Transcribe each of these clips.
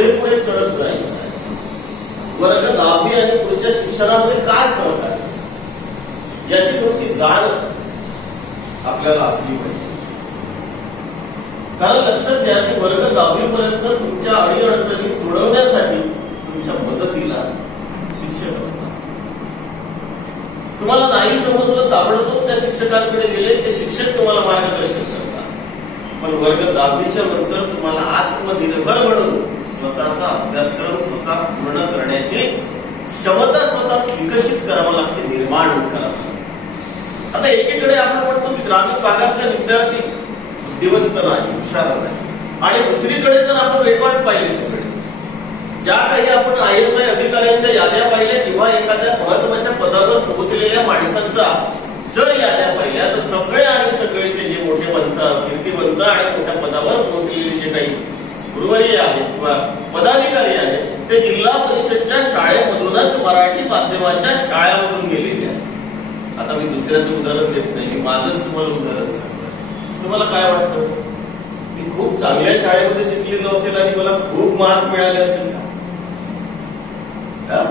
पुढे पुढे चढत जायचं आहे वर्ग दहावी आणि पुढच्या शिक्षणामध्ये काय फरक आहे? याची थोडीशी जाण आपल्याला असली पाहिजे. कारण लक्षात घ्या की वर्ग दहावी पर्यंत तुमच्या अडीअडचणी सोडवण्यासाठी तुमच्या मदतीला शिक्षक असतात. तुम्हाला नाही समजलं ताबडतोब त्या शिक्षकांकडे गेले ते शिक्षक तुम्हाला मार्गदर्शन करतात. पण वर्ग दहावीच्या नंतर तुम्हाला आत्मनिर्भर म्हणून स्वतःचा अभ्यासक्रम स्वतः पूर्ण करण्याची क्षमता स्वतः विकसित करावं लागते निर्माण करावं लागते. आता एकीकडे आपण म्हणतो की ग्रामीण भागातले विद्यार्थी बुद्धिवंत नाही हुशार नाही. आणि दुसरीकडे जर आपण रेकॉर्ड पाहिले सगळे ज्या काही आपण आय एस आय अधिकाऱ्यांच्या याद्या पाहिल्या किंवा एखाद्या महत्त्वाच्या पदावर पोहोचलेल्या माणसांचा जर याद्या पाहिल्या तर सगळे आणि सगळे ते जे मोठे बनतात कीर्तीवंत आणि मोठ्या पदावर पोहोचलेले जे काही गुरुवारी आहेत किंवा पदाधिकारी आहेत ते जिल्हा परिषदच्या शाळेमधूनच मराठी माध्यमाच्या शाळेमधून गेलेले आहेत आता मी दुसऱ्याचं उदाहरण देत नाही माझंच तुम्हाला उदाहरण सांगतो. तुम्हाला काय वाटतं? मी खूप चांगल्या शाळेमध्ये शिकलेलो असेल आणि मला खूप मार्क मिळाले असेल का?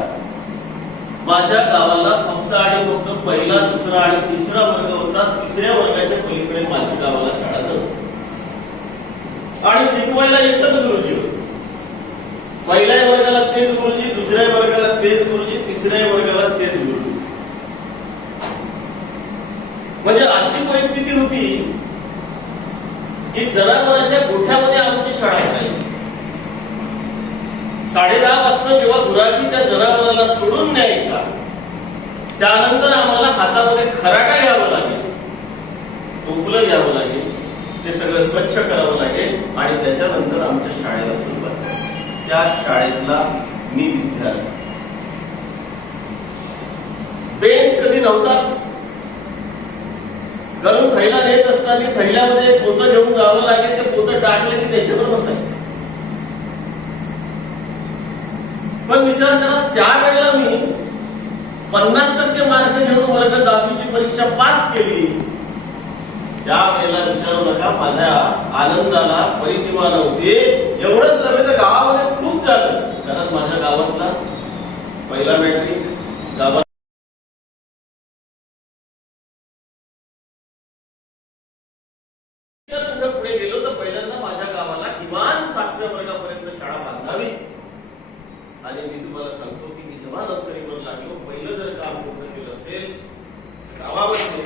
माझ्या गावाला फक्त आणि फक्त पहिला दुसरा आणि तिसरा वर्ग होता तिसऱ्या वर्गाच्या पलीकडे माझ्या गावाला शाळा नव्हती आणि शिकवायला एकच गुरुजी होते. पहिल्या वर्गाला तेच गुरुजी दुसऱ्या वर्गाला तेच गुरुजी तिसऱ्या वर्गाला तेच गुरुजी. म्हणजे अशी परिस्थिती होती की जनावरांच्या गोठ्यामध्ये आमची शाळा करायची साडे दहा वाजता जेव्हा गुराखी त्या जनावराला सोडून न्यायचा त्यानंतर आम्हाला हातामध्ये खराटा घ्यावं लागेल टोपलं घ्यावं लागेल ते सगळं स्वच्छ करावं लागेल आणि त्याच्यानंतर आमच्या शाळेला सुरुवात करायची. त्या शाळेतला मी विद्यार्थी. बेंच कधी नव्हताच. घरून थैला नेत असताना थैल्यामध्ये एक पोतं घेऊन जावं लागेल ते पोतं टाकलं की त्याच्यावर बसायचं. पण विचार करा त्यावेळेला मी पन्नास टक्के मार्क घेऊन वर्ग दहावीची परीक्षा पास केली. त्यावेळेला विचारू नका माझ्या आनंदाला परिसीमा नव्हती एवढंच नव्हे तर गावामध्ये खूप झालं कारण माझ्या गावातला पहिला मॅट्रिक गावात पुढे गेलो तर पहिल्यांदा माझ्या गावाला किमान सातव्या वर्गापर्यंत शाळा बांधावी. आणि मी तुम्हाला सांगतो की मी जेव्हा नोकरीवर लागलो पहिलं जर काम पूर्ण केलं असेल गावामध्ये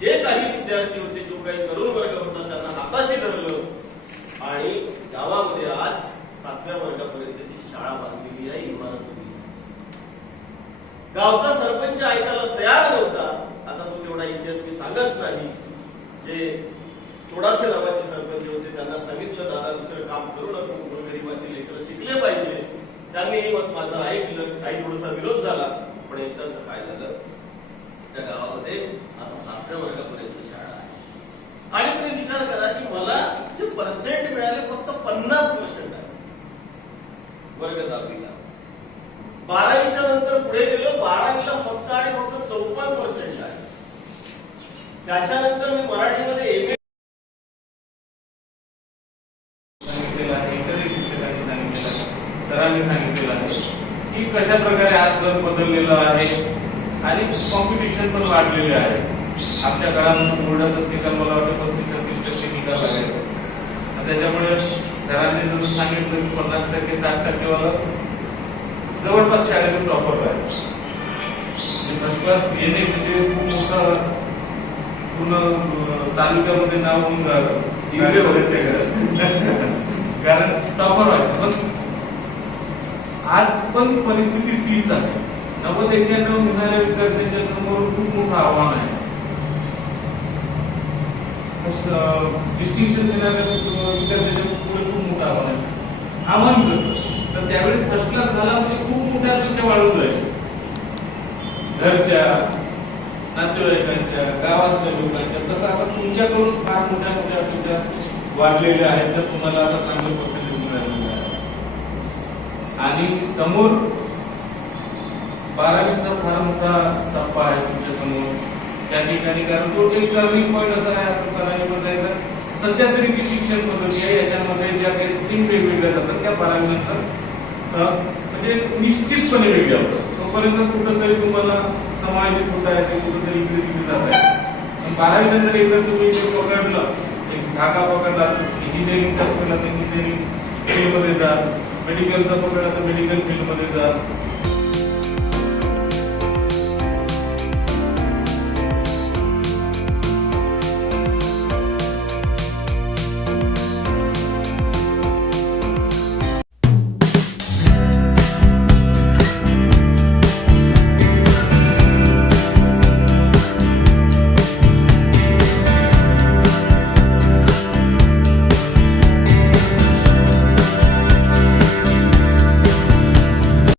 जे काही विद्यार्थी होते जो काही तरुण वर्ग होता त्यांना हाताशी धरलं. आणि गावामध्ये आज सातव्या वर्गापर्यंतची शाळा बांधलेली आहे इमारत होती गावचा सरपंच ऐकायला तयार नव्हता. आता तो तेवढा इतिहास मी सांगत नाही. जे थोडासे नावाचे सरपंच होते त्यांना सांगितलं दादा दुसरं काम करू नको गरिबाचे लेकर शिकले पाहिजे. त्यांनी मत माझं ऐकलं काही थोडासा विरोध झाला पण एकदाच काय झालं त्या गावामध्ये आता सातव्या वर्गात शाळा आहे आणि तुम्ही विचार करा की मला जे पर्सेंट मिळाले फक्त पन्नास पर्सेंट आहे वर्ग दहावीला बारावीच्या नंतर पुढे गेलो बारावीला फक्त आणि फक्त चौपन्न पर्सेंट आहे त्याच्यानंतर मी मराठीमध्ये एम सांगितलेलं आहे इतरही शिक्षकांनी सांगितलेलं आहे सरांनी सांगितलेलं आहे की कशा प्रकारे आज जग बदललेलं आहे आणि कॉम्पिटिशन पण वाढलेले आहे. आमच्या घरामध्ये बोर्डाचा निकाल मला वाटतं पस्तीस छत्तीस टक्के निकाल आहे त्याच्यामुळे सरांनी जसं सांगितलं की पन्नास टक्के साठ टक्केवाला जवळपास शाळेतून टॉपर आहे. फर्स्ट क्लास येणे म्हणजे खूप मोठा पूर्ण तालुक्यामध्ये नाव होऊन कारण टॉपर व्हायचं. पण आज पण परिस्थिती तीच आहे. नव्वद एक्क्याण्णव घेणाऱ्या विद्यार्थ्यांच्या समोर खूप मोठं आव्हान आहे. डिस्टिंक्शन देणाऱ्या विद्यार्थ्यांच्या पुढे खूप मोठं आव्हान आहे. आव्हान कसं तर. त्यावेळेस फर्स्ट क्लास झाला म्हणजे खूप मोठ्या अपेक्षा वाढून जाईल घरच्या नातेवाईकांच्या गावातल्या लोकांच्या तसं आता तुमच्याकडून फार मोठ्या मोठ्या अपेक्षा वाढलेल्या आहेत तर तुम्हाला आता चांगलं पर्सेंटेज मिळालेलं आहे. आणि समोर बारावीचा फार मोठा टप्पा आहे तुमच्यासमोर. त्या ठिकाणी कारण तो एक टर्निंग पॉईंट असा आहे आता सरांनी बसायचा सध्या तरी जी शिक्षण पद्धती आहे याच्यामध्ये ज्या काही स्ट्रीम वेगवेगळ्या जातात त्या बारावीनंतर म्हणजे निश्चितपणे वेगळ्या होतात. तोपर्यंत कुठंतरी तुम्हाला समायोजित आहे ते कुठंतरी इकडे तिकडे जात आहे पण बारावी नंतर एकदा तुम्ही ते पकडलं एक धागा पकडला इंजिनिअरिंगचा पकडला तर इंजिनिअरिंग फील्डमध्ये जा. मेडिकलचा पकडला तर मेडिकल फील्डमध्ये जा.